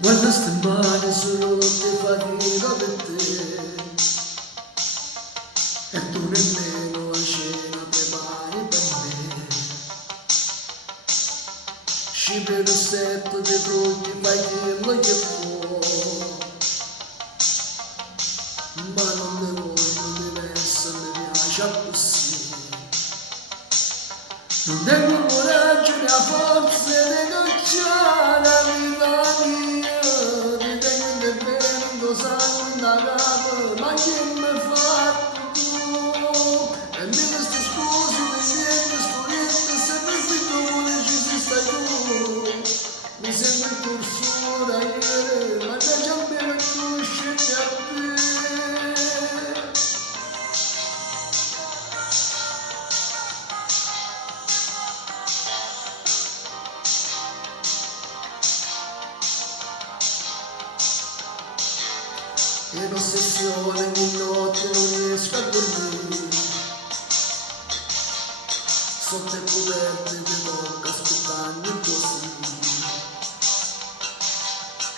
Guarda ste mani sono te fatica per te e tu nemmeno la cena prepari per me. Ci vedo setto dei frutti, fai quello che puoi, ma non ne voglio diverso, mi piace così. Non tengo coraggio né la forza di cacciare la vita mia, ti tengo intervento sangue da capo, ma che mi hai fatto tu? E mi queste scuse, mi viene storiette, sempre finito come ci stai tu. Mi sembra il corso da ieri, ma da già mi riconoscete a te. E l'ossessione ogni notte non riesco a dormire, sotto le coperte di tocca aspettando il tuo sì.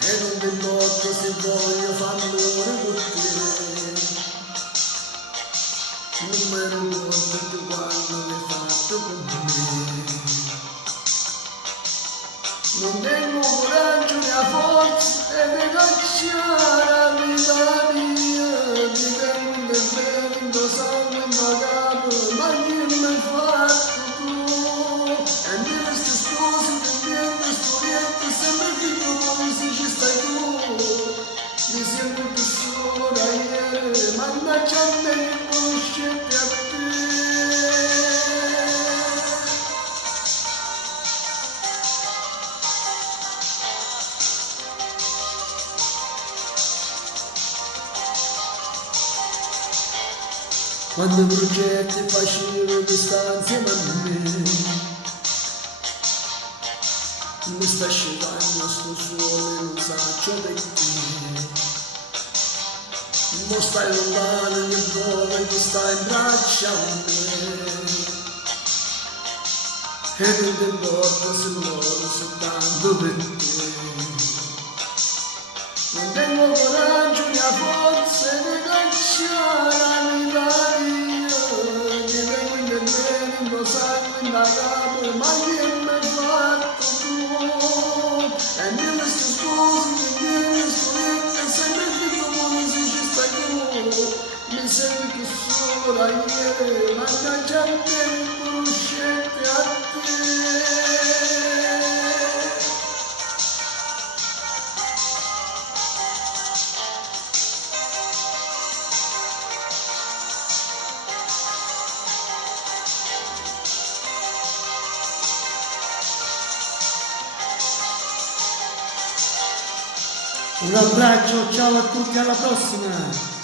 E non ti importa se voglio fare l'amore con te, non me lo ricordo più quando l'hai fatto con me. Non tengo coraggio né la forza e di cacciare la vita mia, ti tengo intervento sangue in capo, ma che mi hai fatto tu? E mi queste scuse, ti viene storiette, sempre finito come se ci stai tu. Mi sembra più solo da ieri, mannaggia a me che conoscete a te. Quando i progetti facevo di stare insieme a me, mi sta scendendo sto suolo e non saccio perché. Mo stai lontano ogni volta che stai in braccio a me, e non ti importa se muoio soltanto per te. Non tengo coraggio né la forza di cacciare la vita mia, ti tengo in intervento sangue in capo, ma che mi hai fatto tu? E mi queste scuse, mi viene storiette, sempre finito come se ci stai tu. Mi sembri più solo da ieri, mannaggia a me che conoscete a te. Un abbraccio, ciao a tutti, alla prossima!